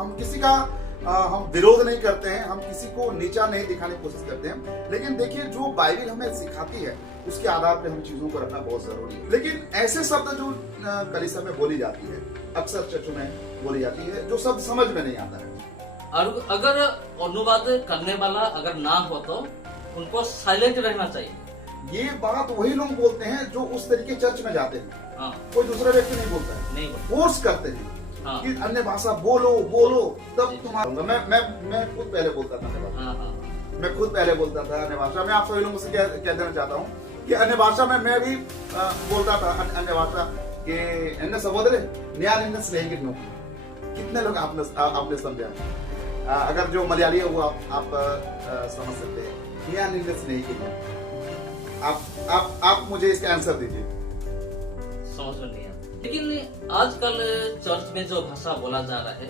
हम किसी का हम विरोध नहीं करते हैं, हम किसी को नीचा नहीं दिखाने की कोशिश करते हैं, लेकिन देखिए जो बाइबल हमें सिखाती है उसके आधार पे हम चीजों को रखना बहुत जरूरी है। लेकिन ऐसे शब्द जो कलीसिया में बोली जाती है, अक्सर चर्चों में बोली जाती है, जो शब्द समझ में नहीं आता है। और अगर अनुवाद करने वाला अगर ना हो तो उनको साइलेंट रहना चाहिए। ये बात वही लोग बोलते हैं जो उस तरीके चर्च में जाते हैं। हाँ। कोई दूसरा व्यक्ति नहीं बोलता है, नहीं फोर्स करते हैं। हाँ। कि अन्य भाषा बोलो बोलो तब तुम्हारा। मैं खुद पहले बोलता था अन्य भाषा। हाँ। मैं खुद पहले बोलता था अन्य भाषा। मैं आप सभी लोगों से कह देना चाहता हूँ कि अन्य भाषा में मैं भी बोलता था अन्य भाषा के अन्य सहोदरे न्याय निन्न स्नेहित। कितने लोग आपने समझा? अगर जो मलयाली है वो आप समझ सकते हैं। न्याय निन्न स्नेहित। आप मुझे इसका आंसर दीजिए। समझ में नहीं आता। लेकिन आजकल चर्च में जो भाषा बोला जा रहा है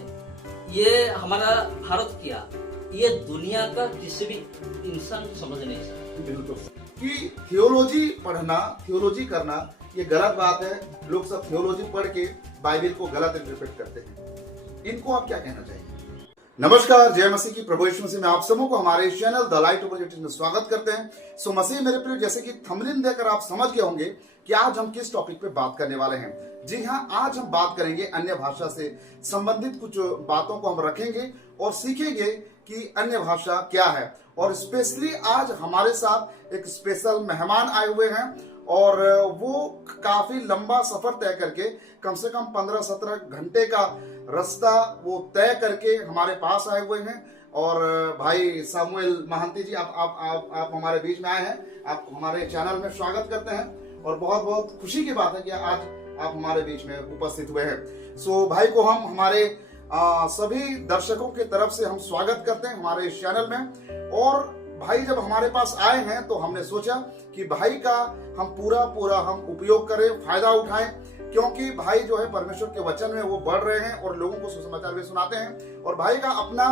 ये हमारा भारत क्या, ये दुनिया का किसी भी इंसान समझ नहीं सकता। बिल्कुल कि थियोलॉजी पढ़ना, थियोलॉजी करना ये गलत बात है। लोग सब थियोलॉजी पढ़ के बाइबल को गलत इंटरप्रेट करते हैं। इनको आप क्या कहना चाहिए? नमस्कार, जय मसीह की, प्रभु यीशु मसीह में आप सबों को हमारे चैनल द लाइट ऑफ में स्वागत करते हैं। सो मसीह मेरे प्रिय, जैसे कि थंबनेल देखकर आप समझ गए होंगे कि आज हम किस टॉपिक पे बात करने वाले हैं। जी हाँ, आज हम बात करेंगे अन्य भाषा से संबंधित कुछ बातों को हम रखेंगे और सीखेंगे कि अन्य भाषा क्या है। और स्पेशली आज हमारे साथ एक स्पेशल मेहमान आए हुए हैं और वो काफी लंबा सफर तय करके कम से कम 15-17 घंटे का रास्ता वो तय करके हमारे पास आए हुए हैं। और भाई सामुएल महांती जी, आप हमारे बीच में आए हैं। आप हमारे चैनल में स्वागत करते हैं और बहुत बहुत खुशी की बात है कि आज आप हमारे बीच में उपस्थित हुए हैं। सो भाई को हम हमारे सभी दर्शकों की तरफ से हम स्वागत करते हैं हमारे इस चैनल में। और भाई जब हमारे पास आए हैं तो हमने सोचा कि भाई का हम पूरा हम उपयोग करें, फायदा उठाएं, क्योंकि भाई जो है परमेश्वर के वचन में वो बढ़ रहे हैं और लोगों को सुसमाचार भी सुनाते हैं। और भाई का अपना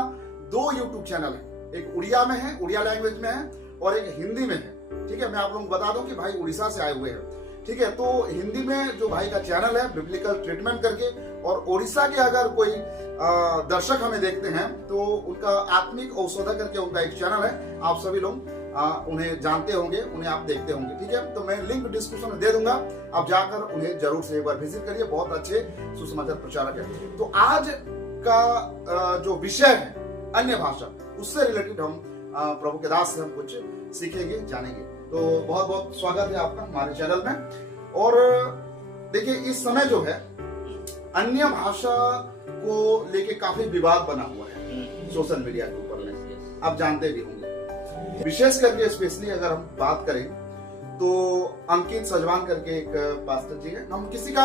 2 यूट्यूब चैनल है, एक उड़िया में है, उड़िया लैंग्वेज में है, और एक हिंदी में है। ठीक है, मैं आप लोगों को बता दूं कि भाई उड़ीसा से आए हुए हैं। ठीक है, तो हिंदी में जो भाई का चैनल है बिब्लिकल ट्रीटमेंट करके, और उड़ीसा के अगर कोई दर्शक हमें देखते हैं तो उनका आत्मिक औषधा करके उनका एक चैनल है। आप सभी लोग उन्हें जानते होंगे, उन्हें आप देखते होंगे। ठीक है, तो मैं लिंक डिस्क्रिप्शन में दे दूंगा, आप जाकर उन्हें जरूर से एक बार विजिट करिए। बहुत अच्छे सुसमाचार प्रचारक है। तो आज का जो विषय है अन्य भाषा, उससे रिलेटेड हम प्रभु के दास से हम कुछ सीखेंगे, जानेंगे। तो बहुत बहुत स्वागत है आपका हमारे चैनल में। और देखिए इस समय जो है अन्य भाषा को लेके काफी विवाद बना हुआ है सोशल मीडिया के ऊपर में, आप जानते भी होंगे। विशेष करके स्पेशली अगर हम बात करें तो अंकित सजवान करके एक पास्टर जी है। हम किसी का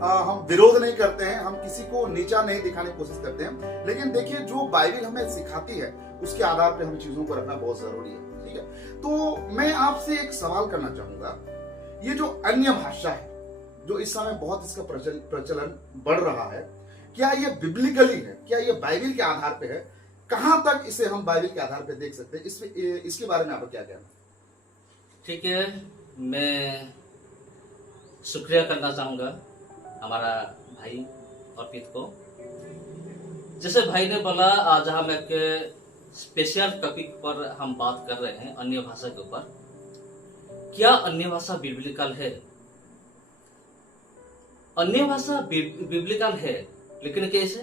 हम विरोध नहीं करते हैं, हम किसी को नीचा नहीं दिखाने की कोशिश करते हैं, लेकिन देखिए जो बाइबल हमें सिखाती है उसके आधार पे हम चीजों को रखना बहुत जरूरी है। ठीक है, तो मैं आपसे एक सवाल करना चाहूंगा, ये जो अन्य भाषा है जो इस समय बहुत इसका प्रचलन बढ़ रहा है, क्या ये बिब्लिकली है? क्या ये बाइबल के आधार पे है? कहां तक इसे हम बाइबल के आधार पे देख सकते हैं? इसके बारे में आपका क्या कहना? ठीक है, मैं शुक्रिया करना चाहूंगा हमारा भाई अर्पित को। जैसे भाई ने बोला, आज हम एक स्पेशल टॉपिक पर हम बात कर रहे हैं, अन्य भाषा के ऊपर। क्या अन्य भाषा बिब्लिकल है? अन्य भाषा बिब्लिकल है, लेकिन कैसे?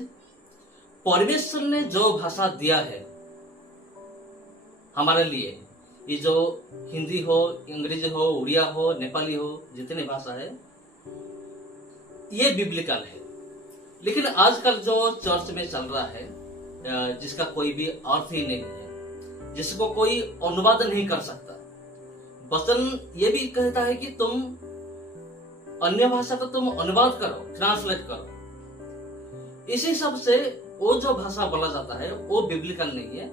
परमेश्वर ने जो भाषा दिया है हमारे लिए, ये जो हिंदी हो, अंग्रेजी हो, उड़िया हो, नेपाली हो, जितने भाषा है ये बिब्लिकल है। लेकिन आजकल जो चर्च में चल रहा है, जिसका कोई भी अर्थ ही नहीं है, जिसको कोई अनुवाद नहीं कर सकता, वचन ये भी कहता है कि तुम अन्य भाषा को तुम अनुवाद करो, ट्रांसलेट करो। इसी सब से वो जो भाषा बोला जाता है वो बिब्लिकल नहीं है,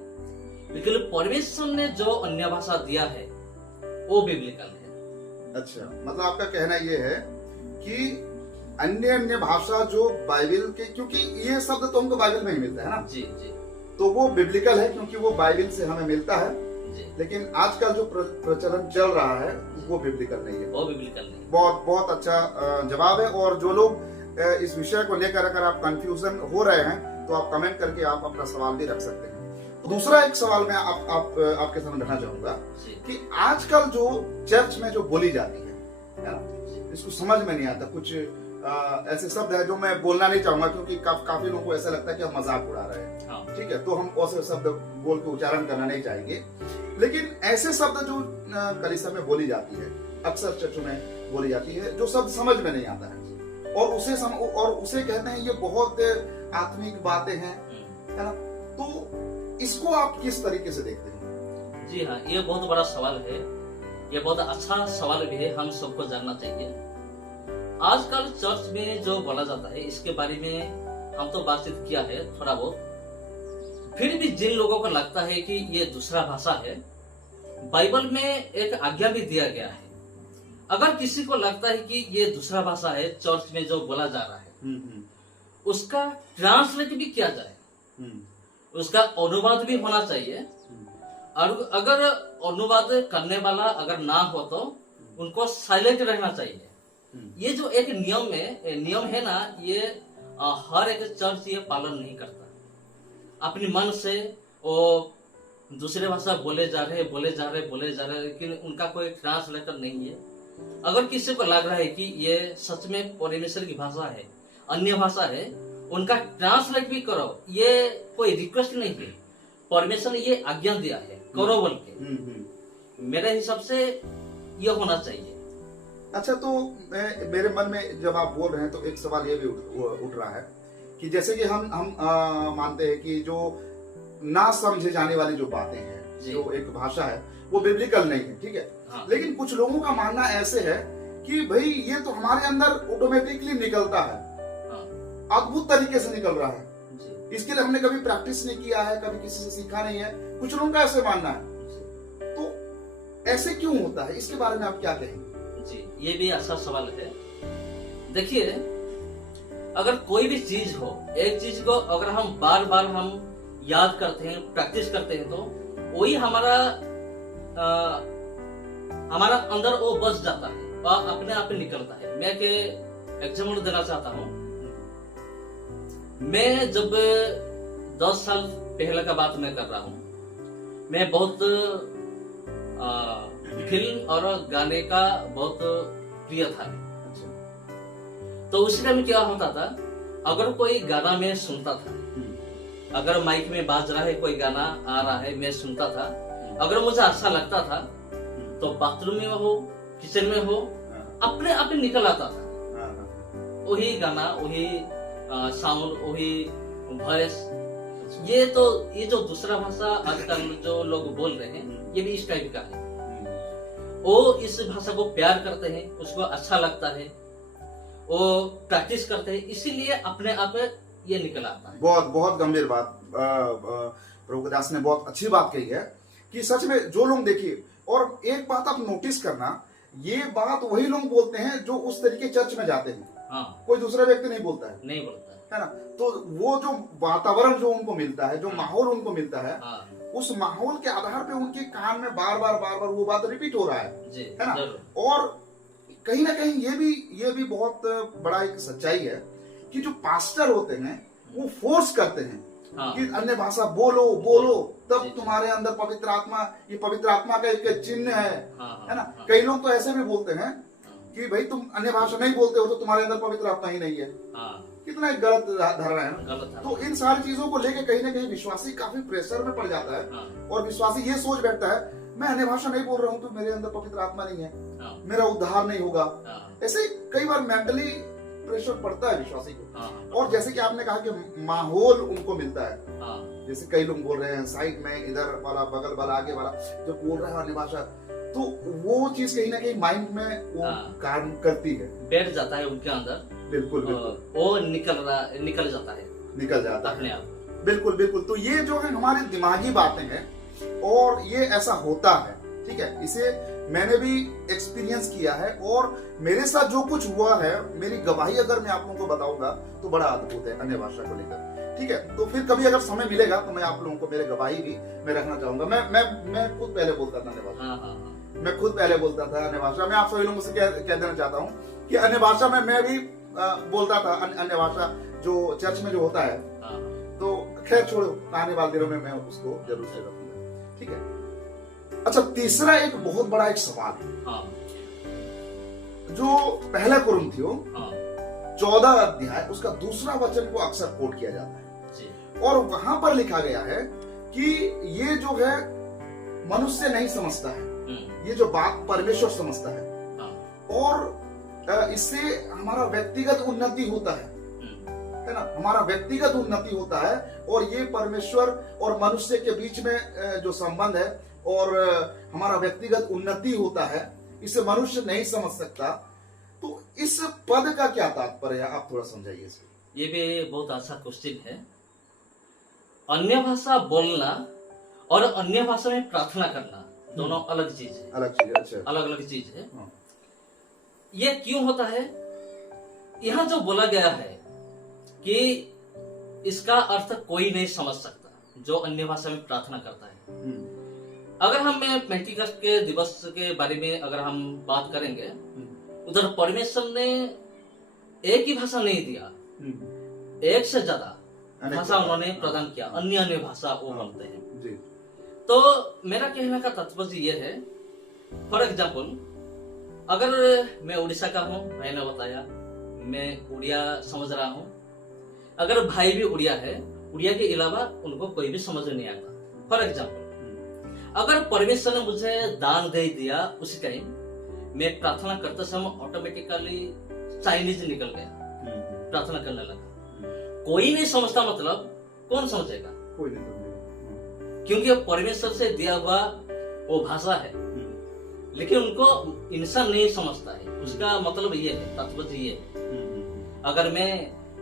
लेकिन परमेश्वर ने जो अन्य भाषा दिया है वो बिब्लिकल है। अच्छा, मतलब आपका कहना ये है कि अन्य भाषा जो बाइबल के, क्योंकि ये शब्द तो हमको बाइबल में ही मिलता है ना। जी जी, तो वो बिब्लिकल है क्योंकि वो बाइबल से हमें मिलता है। लेकिन आजकल जो प्रचलन चल रहा है वो बिब्लिकल नहीं है। वो बिब्लिकल नहीं। बहुत बहुत अच्छा जवाब है। और जो लोग इस विषय को लेकर अगर आप कंफ्यूजन हो रहे हैं तो आप कमेंट करके आप अपना सवाल भी रख सकते हैं। तो दूसरा एक सवाल मैं आपके सामने रखना चाहूंगा कि आजकल जो चर्च में जो बोली जाती है ना, इसको समझ में नहीं आता। कुछ ऐसे शब्द है जो मैं बोलना नहीं चाहूंगा, क्योंकि काफी लोगों को ऐसा लगता है कि हम मजाक उड़ा रहे हैं। हाँ। ठीक है, तो हम ऐसे शब्द बोल के उच्चारण करना नहीं चाहेंगे। लेकिन ऐसे शब्द जो कलीसिया में बोली जाती है, अक्सर चर्चों में बोली जाती है, जो शब्द समझ में नहीं आता है और उसे कहते हैं ये बहुत आत्मिक बातें हैं, है ना। तो इसको आप किस तरीके से देखते हैं? जी हाँ, ये बहुत बड़ा सवाल है, ये बहुत अच्छा सवाल भी है, हम सबको जानना चाहिए। आजकल चर्च में जो बोला जाता है इसके बारे में हम तो बातचीत किया है थोड़ा बहुत। फिर भी जिन लोगों को लगता है कि ये दूसरा भाषा है, बाइबल में एक आज्ञा भी दिया गया है। अगर किसी को लगता है कि ये दूसरा भाषा है चर्च में जो बोला जा रहा है, उसका ट्रांसलेट भी किया जाए, उसका अनुवाद भी होना चाहिए। और अगर अनुवाद करने वाला अगर ना हो तो उनको साइलेंट रहना चाहिए। ये जो एक नियम है ना, ये हर एक चर्च ये पालन नहीं करता। अपनी मन से वो दूसरे भाषा बोले जा रहे, लेकिन उनका कोई ट्रांसलेटर नहीं है। अगर किसी को लग रहा है कि ये सच में परमेश्वर की भाषा है, अन्य भाषा है, उनका ट्रांसलेट भी करो। ये कोई रिक्वेस्ट नहीं है, परमेश्वर ने ये आज्ञा दिया है, करो बोल के। मेरे हिसाब से ये होना चाहिए। अच्छा, तो मेरे मन में जब आप बोल रहे हैं तो एक सवाल ये भी उठ रहा है कि जैसे कि हम मानते हैं कि जो ना समझे जाने वाली जो बातें हैं, जो एक भाषा है, वो बिब्लिकल नहीं है, ठीक है। हाँ। लेकिन कुछ लोगों का मानना ऐसे है कि भाई ये तो हमारे अंदर ऑटोमेटिकली निकलता है, अद्भुत तरीके से निकल रहा है, इसके लिए हमने कभी प्रैक्टिस नहीं किया है, कभी किसी से सीखा नहीं है। कुछ लोगों का ऐसे मानना है। तो ऐसे क्यों होता है, इसके बारे में आप क्या कहेंगे? जी, ये भी अच्छा सवाल है। देखिए, अगर कोई भी चीज हो, एक चीज को अगर हम बार बार हम याद करते हैं, प्रैक्टिस करते हैं, तो वही हमारा अंदर वो बस जाता है और अपने आप ही निकलता है। मैं के एग्जाम्पल देना चाहता हूँ। मैं जब 10 साल पहले का बात मैं कर रहा हूँ, मैं बहुत फिल्म और गाने का बहुत प्रिय था। तो उस टाइम क्या होता था, अगर कोई गाना मैं सुनता था, अगर माइक में बाज रहा है, कोई गाना आ रहा है, मैं सुनता था, अगर मुझे अच्छा लगता था तो बाथरूम में हो, किचन में हो, अपने आप ही निकल आता था वही गाना, वही साउंड, वही वॉइस। ये जो दूसरा भाषा आजकल जो लोग बोल रहे हैं, ये भी इस टाइप का है। वो इस भाषा को प्यार करते हैं, उसको अच्छा लगता है, वो प्रैक्टिस करते हैं, इसीलिए अपने आप ये निकल आता है। बहुत गंभीर बात प्रभु दास ने बहुत अच्छी बात कही है कि सच में जो लोग, देखिए, और एक बात आप नोटिस करना, ये बात वही लोग बोलते हैं जो उस तरीके चर्च में जाते हैं। हाँ। कोई दूसरा व्यक्ति नहीं बोलता है, है ना। तो वो जो वातावरण जो उनको मिलता है, जो माहौल उनको मिलता है, हाँ। उस माहौल के आधार पे उनके कान में बार बार वो बात रिपीट हो रहा है ना। और कहीं ना कहीं ये भी बहुत बड़ा एक सच्चाई है कि जो पास्टर होते हैं वो फोर्स करते हैं कि अन्य भाषा बोलो तब तुम्हारे अंदर पवित्र आत्मा, ये पवित्र आत्मा का एक चिन्ह है ना। कई लोग तो ऐसे भी बोलते हैं कि भाई तुम अन्य भाषा नहीं बोलते हो तो तुम्हारे अंदर पवित्र आत्मा ही नहीं है। कितना एक गलत धारणा है ना। तो इन सारी चीजों को लेके कहीं ना कहीं विश्वासी काफी प्रेशर में पड़ जाता है और विश्वासी ये सोच बैठता है, मैं अन्य भाषा नहीं बोल रहा हूँ तो मेरे अंदर पवित्र आत्मा नहीं है, मेरा उद्धार नहीं होगा। ऐसे कई बार मेंटली प्रेशर पड़ता है विश्वासी को। और जैसे कि आपने कहा कि माहौल उनको मिलता है, जैसे कई लोग बोल रहे हैं साइड में, इधर वाला, बगल वाला, आगे वाला जो बोल रहा है अन्य भाषा, तो वो चीज कहीं ना कहीं माइंड में वो काम करती है, बैठ जाता है उनके अंदर। बिल्कुल वो निकल जाता है अपने आप। बिल्कुल। तो ये जो है हमारी दिमागी बातें हैं और ये ऐसा होता है, ठीक है। इसे मैंने भी एक्सपीरियंस किया है और मेरे साथ जो कुछ हुआ है, मेरी गवाही अगर मैं आप लोगों को बताऊंगा तो बड़ा अद्भुत है अन्य भाषा को लेकर, ठीक है। तो फिर कभी अगर समय मिलेगा तो मैं आप लोगों को मेरे गवाही भी मैं रखना चाहूंगा। मैं खुद पहले बोलता था अन्य भाषा, मैं खुद पहले बोलता था अन्य भाषा। मैं आप सभी लोगों से कह देना चाहता हूँ कि अन्य भाषा में मैं भी बोलता था अन्य भाषा जो चर्च में जो होता है। तो खैर छोड़ो, आने वाले दिनों में मैं उसको जरूर से रखूंगा, ठीक है। अच्छा, तीसरा एक बहुत बड़ा एक सवाल है, हाँ, जो पहला कुरिन्थियों हाँ, 14 अध्याय उसका दूसरा वचन को अक्सर कोट किया जाता है, जी, और वहां पर लिखा गया है कि ये जो है मनुष्य नहीं समझता है, ये जो बात परमेश्वर समझता है, हाँ, और इससे हमारा व्यक्तिगत उन्नति होता है ना, हमारा व्यक्तिगत उन्नति होता है, और ये परमेश्वर और मनुष्य के बीच में जो संबंध है और हमारा व्यक्तिगत उन्नति होता है, इसे मनुष्य नहीं समझ सकता। तो इस पद का क्या तात्पर्य है, आप थोड़ा समझाइए इसको। ये भी बहुत अच्छा क्वेश्चन है। अन्य भाषा बोलना और अन्य भाषा में प्रार्थना करना दोनों अलग चीज है, अलग चीज, अच्छा, अलग अलग चीज है। हाँ। ये क्यों होता है? यहाँ जो बोला गया है कि इसका अर्थ कोई नहीं समझ सकता जो अन्य भाषा में प्रार्थना करता है। अगर हम पेंटिकस्ट के दिवस के बारे में अगर हम बात करेंगे, उधर परमेश्वर ने एक ही भाषा नहीं दिया, एक से ज्यादा भाषा उन्होंने प्रदान किया, अन्य अन्य भाषा वो बोलते हैं जी। तो मेरा कहने का तात्पर्य ये है, फॉर एग्जाम्पल अगर मैं उड़ीसा का हूँ, भाई ने बताया मैं उड़िया समझ रहा हूँ, अगर भाई भी उड़िया है, उड़िया के अलावा उनको कोई भी समझ नहीं आता। फॉर एग्जाम्पल अगर परमेश्वर ने मुझे दान दे दिया, उसी टाइम मैं प्रार्थना करते समय ऑटोमेटिकली चाइनीज निकल गया, प्रार्थना करने लगा। कोई नहीं समझता, मतलब कौन समझेगा? कोई नहीं समझेगा, क्योंकि वो परमेश्वर से दिया हुआ वो भाषा है, लेकिन उनको इंसान नहीं समझता है। उसका मतलब ये है, तात्पर्य ये है। अगर मैं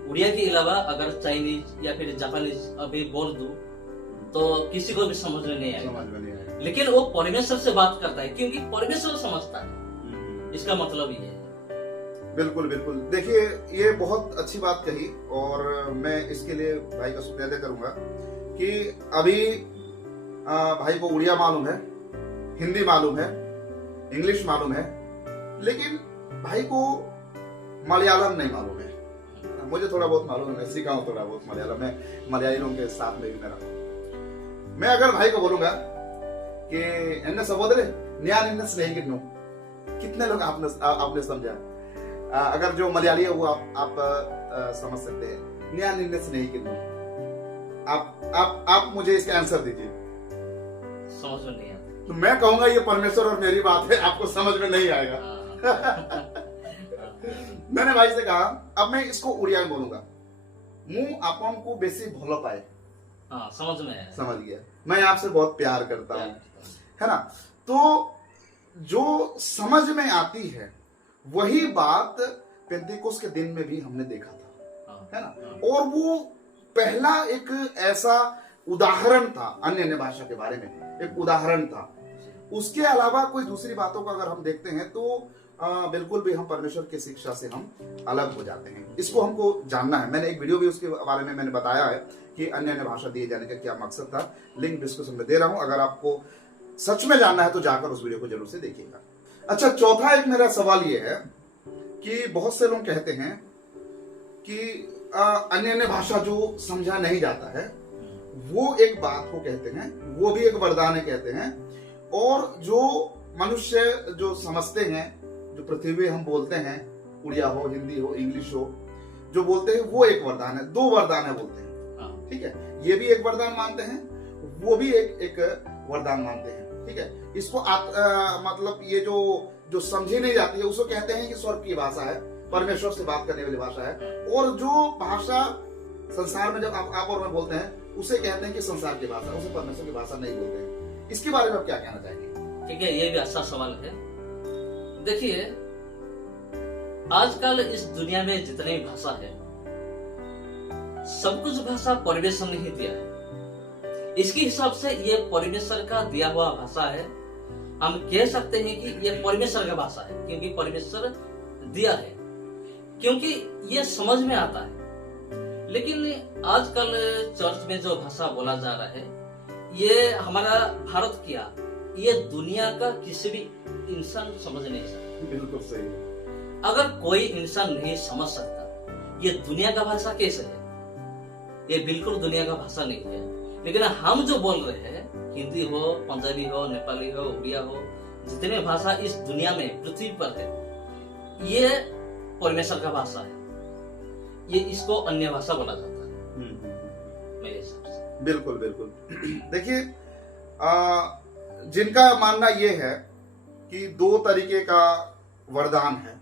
उड़िया के अलावा अगर चाइनीज या फिर जापानीज अभी बोल दूं तो किसी को भी समझ में नहीं आएगा, लेकिन वो परमेश्वर से बात करता है क्योंकि परमेश्वर समझता है। इसका मतलब ये है। बिल्कुल बिल्कुल। देखिए, ये बहुत अच्छी बात कही, और मैं इसके लिए भाई का शुक्रिया अदा करूंगा कि अभी भाई को उड़िया मालूम है, हिंदी मालूम है, इंग्लिश मालूम है, लेकिन भाई को मलयालम नहीं मालूम है। मुझे थोड़ा बहुत मालूम है, मैं सीखा हूँ थोड़ा बहुत मलयालम में, मलयाली लोगों के साथ में भी मैं रहा हूँ। मैं अगर भाई को बोलूंगा कि एन्ने सहोदरे न्यान इन्ने स्नेहिकिन्नु, कितने लोग आपने समझा? अगर जो मलयाली है वो आप समझ सकते हैं, न्यान इन्ने स्नेहिकिन्नु। आप मुझे इसका आंसर दीजिए। समझ में नहीं आता। तो मैं कहूंगा ये परमेश्वर और मेरी बात है, आपको समझ में नहीं आएगा। मैंने भाई से कहा, अब मैं इसको उड़िया में बोलूंगा, मुंह आपन को बेसी भलो पाए। हाँ, समझ में आया। समझ गया, मैं आपसे बहुत प्यार करता हूँ, है ना। तो जो समझ में आती है वही बात पेंतिकोस के दिन में भी हमने देखा था, है ना। और वो पहला एक ऐसा उदाहरण था, अन्य भाषा के बारे में एक उदाहरण था। उसके अलावा कोई दूसरी बातों को अगर हम देखते हैं तो बिल्कुल भी हम परमेश्वर की शिक्षा से हम अलग हो जाते हैं। इसको हमको जानना है। मैंने एक वीडियो भी उसके बारे में मैंने बताया है कि अन्य भाषा दिए जाने का क्या मकसद था। लिंक डिस्क्रिप्शन में दे रहा हूं, अगर आपको सच में जानना है तो जाकर उस वीडियो को जरूर से देखिएगा। अच्छा, चौथा एक मेरा सवाल ये है कि बहुत से लोग कहते हैं कि अन्य भाषा जो समझा नहीं जाता है वो एक बात को कहते हैं, वो भी एक वरदान है कहते हैं, और जो मनुष्य जो समझते हैं, जो पृथ्वी हम बोलते हैं, उड़िया हो, हिंदी हो, इंग्लिश हो, जो बोलते हैं वो एक वरदान है, 2 वरदान है बोलते हैं, ठीक है। ये भी एक वरदान मानते हैं, वो भी एक वरदान मानते हैं, ठीक है। इसको मतलब ये जो समझी नहीं जाती है उसको कहते हैं कि स्वर्ग की भाषा है, परमेश्वर से बात करने वाली भाषा है। और जो भाषा संसार में जब आप और मैं बोलते हैं उसे कहते हैं कि संसार की भाषा, उसे परमेश्वर की भाषा नहीं बोलते हैं। इसके बारे में आप क्या कहना चाहेंगे? ठीक है, ये भी अच्छा सवाल है। देखिए, आजकल इस दुनिया में जितनी भाषा है, सब कुछ भाषा परमेश्वर ने ही दिया है। इसके हिसाब से ये परमेश्वर का दिया हुआ भाषा है। हम कह सकते हैं कि ये परमेश्वर का भाषा है क्योंकि परमेश्वर दिया है, क्योंकि ये समझ में आता है। लेकिन आजकल चर्च में जो भाषा बोला जा रहा है, ये हमारा भारत क्या, ये दुनिया का किसी भी इंसान समझ नहीं सकता। बिल्कुल सही है। अगर कोई इंसान नहीं समझ सकता ये दुनिया का भाषा कैसे है? ये बिल्कुल दुनिया का भाषा नहीं है। लेकिन हम जो बोल रहे हैं, हिंदी हो, पंजाबी हो, नेपाली हो, उड़िया हो, जितने भाषा इस दुनिया में पृथ्वी पर है, ये परमेश्वर का भाषा है। ये इसको अन्य भाषा बोला जाता है मेरे हिसाब से। बिल्कुल बिल्कुल। देखिए, जिनका मानना ये है कि दो तरीके का वरदान है।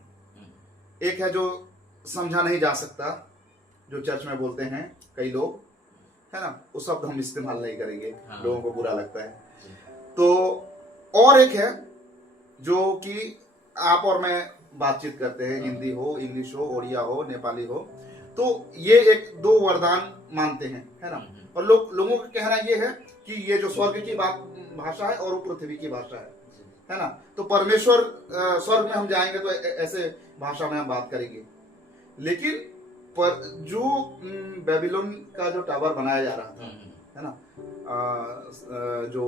एक है जो समझा नहीं जा सकता, जो चर्च में बोलते हैं कई लोग, है ना, वो शब्द हम इस्तेमाल नहीं करेंगे, हाँ। लोगों को बुरा लगता है। तो और एक है जो कि आप और मैं बातचीत करते हैं, हिंदी हो, इंग्लिश हो, उड़िया हो, नेपाली हो, तो ये एक दो वरदान मानते हैं, है ना। और लोगों का कहना ये है कि ये जो स्वर्ग की भाषा है और वो पृथ्वी की भाषा है ना। तो परमेश्वर स्वर्ग में हम जाएंगे तो ऐसे भाषा में हम बात करेंगे। लेकिन पर जो बेबीलोन का जो टावर बनाया जा रहा था, है ना, जो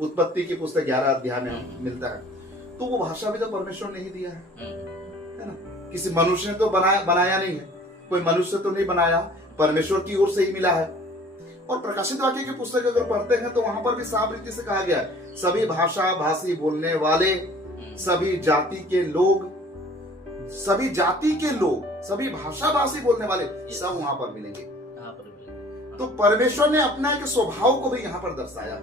उत्पत्ति की पुस्तक 11 अध्याय में मिलता है, तो वो भाषा भी तो परमेश्वर ने ही दिया है ना। किसी मनुष्य ने तो बनाया नहीं है, कोई मनुष्य तो नहीं बनाया, परमेश्वर की ओर से ही मिला है। और प्रकाशित वाक्य की पुस्तक अगर पढ़ते हैं तो वहां पर भी साफ रीति से कहा गया है, सभी भाषा भाषी बोलने वाले, सभी जाति के लोग, सभी भाषा भाषी बोलने वाले सब वहां पर मिलेंगे। तो परमेश्वर ने अपना एक स्वभाव को भी यहाँ पर दर्शाया है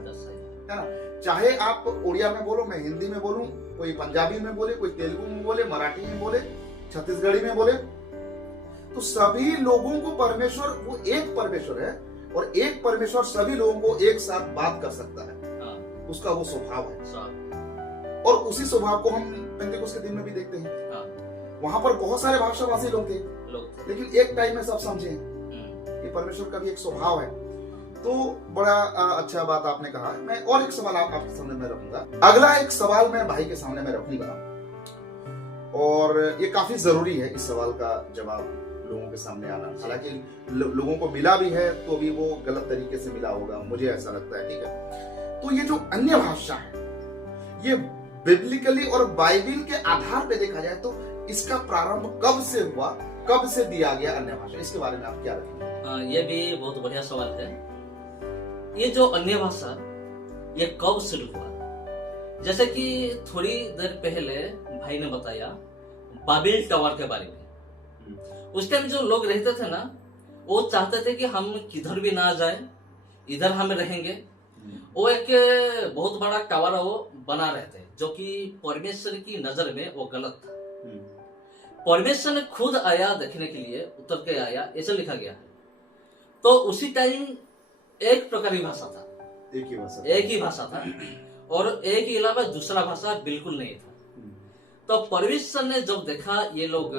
ना। चाहे आप उड़िया में बोलो, मैं हिंदी में बोलूं, कोई पंजाबी में बोले, कोई तेलुगु में बोले, मराठी में बोले, छत्तीसगढ़ी में बोले, तो सभी लोगों को परमेश्वर, वो एक परमेश्वर है और एक परमेश्वर सभी लोगों को एक साथ बात कर सकता है। उसका वो स्वभाव है और उसी स्वभाव को हम पेंटेकोस्त के दिन में भी देखते हैं। वहां पर बहुत सारे भाषाभाषी लोग थे, लेकिन एक टाइम में सब समझे। ये परमेश्वर का भी एक स्वभाव है। तो बड़ा अच्छा बात आपने कहा। मैं और एक सवाल आपके सामने में रखूंगा। अगला एक सवाल मैं भाई के सामने में रखूंगा और ये काफी जरूरी है इस सवाल का जवाब लोगों के सामने आना। हालांकि लोगों को मिला भी है तो भी वो गलत तरीके से मिला होगा, मुझे ऐसा लगता है, ठीक है। तो ये जो अन्य भाषा है, ये बिब्लिकली और बाइबल के आधार पे देखा जाए तो इसका प्रारंभ कब से हुआ, कब से दिया गया अन्य भाषा, इसके बारे में आप क्या रखेंगे? ये भी बहुत बढ़िया सवाल है। ये जो अन्य भाषा ये कब शुरू हुआ? जैसे कि थोड़ी देर पहले भाई ने बताया बाबिल टावर के बारे में। उस टाइम जो लोग रहते थे ना, वो चाहते थे कि हम किधर भी ना जाए, इधर हम रहेंगे। वो एक बहुत बड़ा टावर वो बना रहे थे, जो कि परमेश्वर की नजर में वो गलत था। परमेश्वर ने खुद आया देखने के लिए, उतर के आया, ऐसा लिखा गया है। तो उसी टाइम एक प्रकार की भाषा था, एक ही भाषा था और एक के अलावा दूसरा भाषा बिल्कुल नहीं था। तो परमेश्वर ने जब देखा ये लोग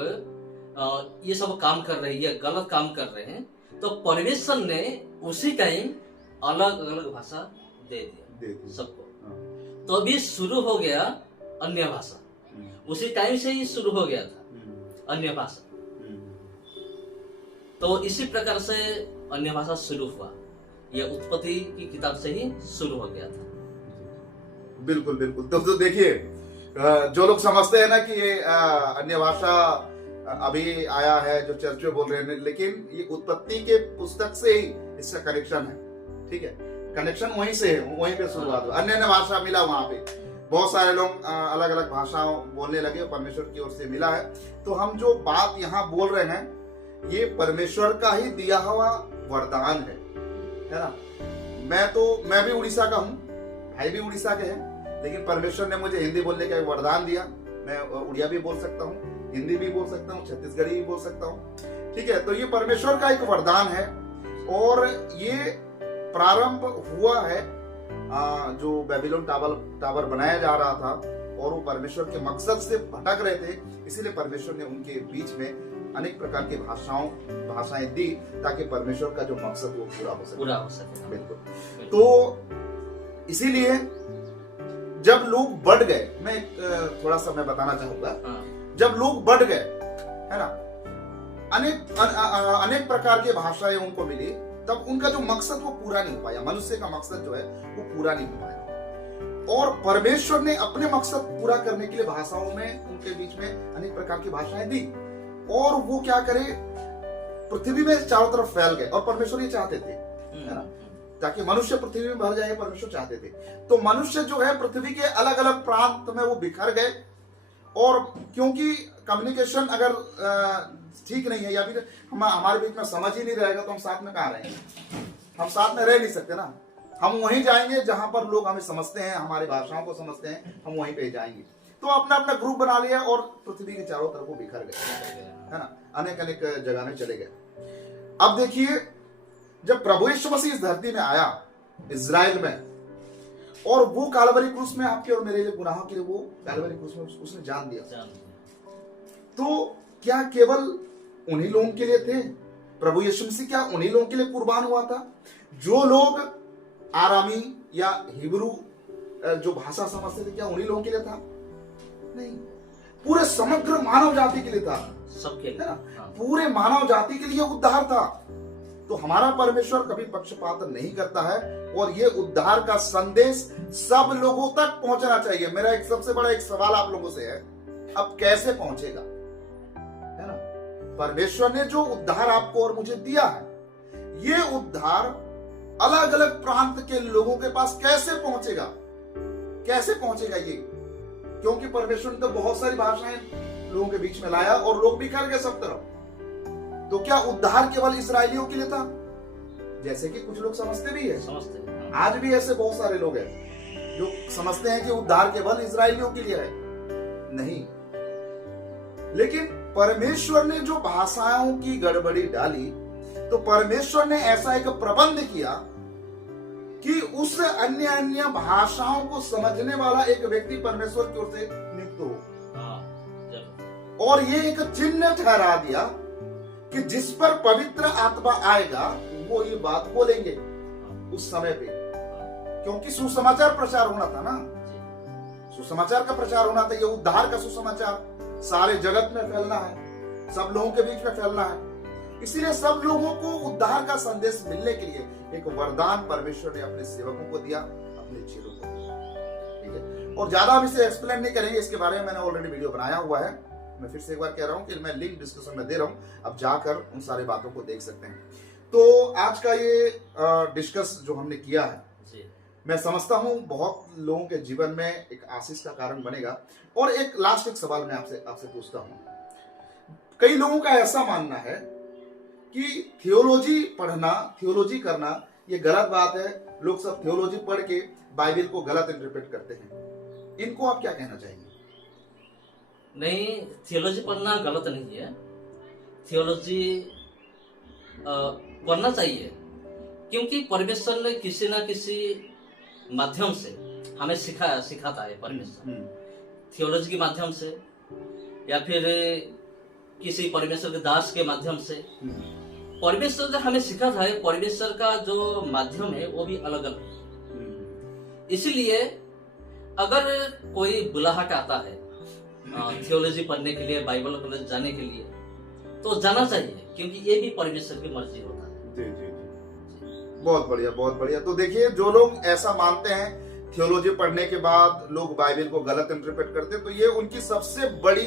ये सब काम कर रहे हैं, ये गलत काम कर रहे हैं, तो परमेश्वर ने उसी टाइम अलग अलग भाषा दे दिया सबको। तो अभी शुरू हो गया अन्य भाषा, उसी टाइम से ही शुरू हो गया था अन्य भाषा। तो इसी प्रकार से अन्य भाषा शुरू हुआ, यह उत्पत्ति की किताब से ही शुरू हो गया था। बिल्कुल बिल्कुल। तो देखिए, जो लोग समझते हैं ना कि ये अन्य भाषा अभी आया है, जो चर्च में बोल रहे हैं, लेकिन ये उत्पत्ति के पुस्तक से ही इसका कनेक्शन है, ठीक है। कनेक्शन वहीं से है, वहीं पे शुरुआत हुआ। अन्य भाषा मिला, वहां पे बहुत सारे लोग अलग अलग भाषाओं बोलने लगे, परमेश्वर की ओर से मिला है। तो हम जो बात यहाँ बोल रहे हैं, ये परमेश्वर का ही दिया हुआ वरदान है ना। मैं भी उड़ीसा का हूँ, भाई भी उड़ीसा के हैं, लेकिन परमेश्वर ने मुझे हिंदी बोलने का एक वरदान दिया। मैं उड़िया भी बोल सकता हूँ, हिंदी भी बोल सकता हूँ, छत्तीसगढ़ी भी बोल सकता हूँ, ठीक है। तो ये परमेश्वर का एक वरदान है और ये प्रारंभ हुआ है जो बेबीलोन टावर बनाया जा रहा था और वो परमेश्वर के मकसद से भटक रहे थे, इसीलिए परमेश्वर ने उनके बीच में अनेक प्रकार की भाषाएं दी ताकि परमेश्वर का जो मकसद वो पूरा हो सके। बिल्कुल। तो इसीलिए जब लोग बढ़ गए, मैं थोड़ा सा मैं बताना चाहूंगा, जब लोग बढ़ गए, है ना, अनेक प्रकार की भाषाएं उनको मिली, तब उनका जो मकसद वो पूरा नहीं हो पाया। मनुष्य का मकसद जो है वो पूरा नहीं हो पाया और परमेश्वर ने अपने मकसद पूरा करने के लिए भाषाओं में उनके बीच में अनेक प्रकार की भाषाएं दी। और वो क्या करे, पृथ्वी में चारों तरफ फैल गए, और परमेश्वर ये चाहते थे, है ना, ताकि मनुष्य पृथ्वी में भर जाए, परमेश्वर चाहते थे। तो मनुष्य जो है पृथ्वी के अलग अलग प्रांत में वो बिखर गए, और क्योंकि कम्युनिकेशन अगर ठीक नहीं है या फिर हमारे बीच में समझ ही नहीं रहेगा, तो हम साथ में कहाँ रहेंगे? हम साथ में रह नहीं सकते ना। हम वहीं जाएंगे जहां पर लोग हमें समझते हैं, हमारी भाषाओं को समझते हैं, हम वहीं पे जाएंगे। तो अपना अपना ग्रुप बना लिया और पृथ्वी के चारों तरफ वो बिखर गए, है ना, अनेक अनेक जगह में चले गए। अब देखिए, जब प्रभु यीशु मसीह इस धरती में आया इजराइल में, और वो कालवरी क्रूस में आपके और मेरे लिए गुनाहों के लिए वो कालवरी क्रूस में उसने जान दिया, तो क्या केवल उन्हीं लोगों के लिए थे? प्रभु यीशु मसीह क्या उन्हीं लोगों के लिए कुर्बान हुआ था? जो लोग आरामी या हिब्रू जो भाषा समझते थे, क्या उन्हीं लोगों के लिए था? नहीं, पूरे समग्र मानव जाति के लिए था, सबके लिए, है ना, पूरे मानव जाति के लिए उद्धार था। तो हमारा परमेश्वर कभी पक्षपात नहीं करता है, और ये उद्धार का संदेश सब लोगों तक पहुंचना चाहिए। मेरा एक सबसे बड़ा एक सवाल आप लोगों से है, अब कैसे पहुंचेगा, है ना? परमेश्वर ने जो उद्धार आपको और मुझे दिया है, ये उद्धार अलग अलग प्रांत के लोगों के पास कैसे पहुंचेगा? कैसे पहुंचेगा ये? क्योंकि परमेश्वर ने तो बहुत सारी भाषाएं लोगों के बीच में लाया, और लोग बिखर गए सब तरफ। तो क्या उद्धार केवल इस्राएलियों के लिए था, जैसे कि कुछ लोग समझते भी है? समझते हैं। आज भी ऐसे बहुत सारे लोग हैं जो समझते हैं कि उद्धार केवल इस्राएलियों के लिए है। नहीं, लेकिन परमेश्वर ने जो भाषाओं की गड़बड़ी डाली, तो परमेश्वर ने ऐसा एक प्रबंध किया कि उस अन्य अन्य भाषाओं को समझने वाला एक व्यक्ति परमेश्वर की ओर से नियुक्त हो, और ये एक चिन्ह ठहरा दिया कि जिस पर पवित्र आत्मा आएगा वो ये बात बोलेंगे उस समय पे, क्योंकि सुसमाचार प्रचार होना था ना, सुसमाचार का प्रचार होना था। ये उद्धार का सुसमाचार सारे जगत में फैलना है, सब लोगों के बीच में फैलना है। इसीलिए सब लोगों को उद्धार का संदेश मिलने के लिए एक वरदान परमेश्वर ने अपने सेवकों को दिया, अपने चेलों को, ठीक है। और ज्यादा हम इसे एक्सप्लेन नहीं करेंगे, इसके बारे में मैंने ऑलरेडी वीडियो बनाया हुआ है। मैं फिर से एक बार कह रहा हूं कि मैं लिंक डिस्क्रिप्शन में दे रहा हूं, अब जाकर उन सारी बातों को देख सकते हैं। तो आज का ये डिस्कस जो हमने किया है, मैं समझता हूं बहुत लोगों के जीवन में एक आशीष का कारण बनेगा। और एक लास्ट एक सवाल मैं आपसे पूछता हूं। कई लोगों का ऐसा मानना है कि थियोलॉजी पढ़ना, थियोलॉजी करना ये गलत बात है, लोग सब थियोलॉजी पढ़ के बाइबल को गलत इंटरप्रेट करते हैं। इनको आप क्या कहना चाहेंगे? नहीं, थियोलॉजी पढ़ना गलत नहीं है, थियोलॉजी पढ़ना चाहिए, क्योंकि परमेश्वर ने किसी ना किसी माध्यम से हमें सिखाता है। परमेश्वर थियोलॉजी के माध्यम से, या फिर किसी परमेश्वर के दास के माध्यम से परमेश्वर ने हमें सिखाता है। परमेश्वर का जो माध्यम है वो भी अलग अलग है। इसीलिए अगर कोई बुलाहट आता है थियोलॉजी पढ़ने के लिए, बाइबल कॉलेज जाने के लिए, तो जाना चाहिए, क्योंकि ये भी परमेश्वर की मर्जी होता है। जी जी जी, बहुत बढ़िया, बहुत बढ़िया। तो देखिए, जो लोग ऐसा मानते हैं थियोलॉजी पढ़ने के बाद लोग बाइबल को गलत इंटरप्रेट करते हैं, तो ये उनकी सबसे बड़ी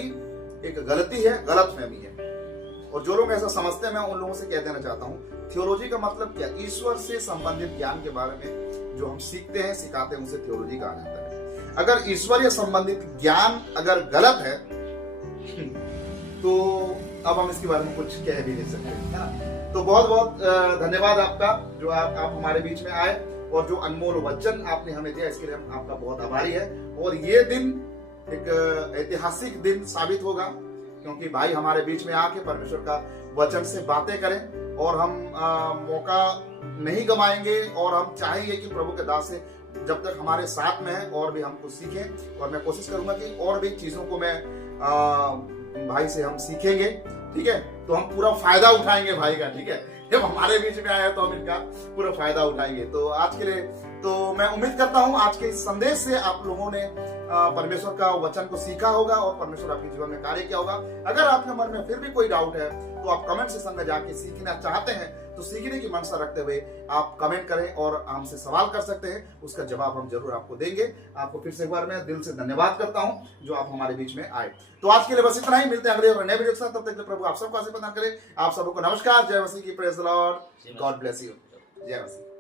एक गलती है, गलतफहमी है। और जो लोग ऐसा समझते हैं, मैं उन लोगों से कह देना चाहता हूँ, थियोलॉजी का मतलब क्या? ईश्वर से संबंधित ज्ञान के बारे में जो हम सीखते हैं, सिखाते हैं, उसे थियोलॉजी कहा जाता है। अगर ईश्वरीय संबंधित ज्ञान अगर गलत है तो अब हम इसके बारे में कुछ कह भी नहीं सकते, है ना। तो बहुत बहुत धन्यवाद आपका, जो आप हमारे बीच में आए और जो अनमोल वचन आपने हमें दिया, इसके लिए हम आपका बहुत आभारी है। और ये दिन एक ऐतिहासिक दिन साबित होगा, क्योंकि भाई हमारे बीच में आके परमेश्वर का वचन से बातें करें, और हम मौका नहीं गवाएंगे, और हम चाहेंगे कि प्रभु के दास से जब तक हमारे साथ में है और भी हम कुछ सीखें। और मैं कोशिश करूंगा कि और भी चीजों को मैं भाई से हम सीखेंगे, ठीक है। तो हम पूरा फायदा उठाएंगे भाई का, ठीक है। जब हमारे बीच में आया तो हम इनका पूरा फायदा उठाएंगे। तो आज के लिए तो मैं उम्मीद करता हूं आज के इस संदेश से आप लोगों ने परमेश्वर का वचन को सीखा होगा और परमेश्वर आपके जीवन में कार्य किया होगा। अगर आपके मन में फिर भी कोई डाउट है तो आप कमेंट सेक्शन में जाके सीखना चाहते हैं तो सीखने की मनसा रखते हुए आप कमेंट करें और हमसे सवाल कर सकते हैं, उसका जवाब हम जरूर आपको देंगे। आपको फिर से एक बार मैं दिल से धन्यवाद करता हूं जो आप हमारे बीच में आए। तो आज के लिए बस इतना ही, मिलते हैं अगले और नए वीडियो के साथ। तब तक के लिए प्रभु आप सबको आशीर्वाद प्रदान करे। आप सबको नमस्कार, जय मसीह की, praise the Lord, God bless you, जय मसीह।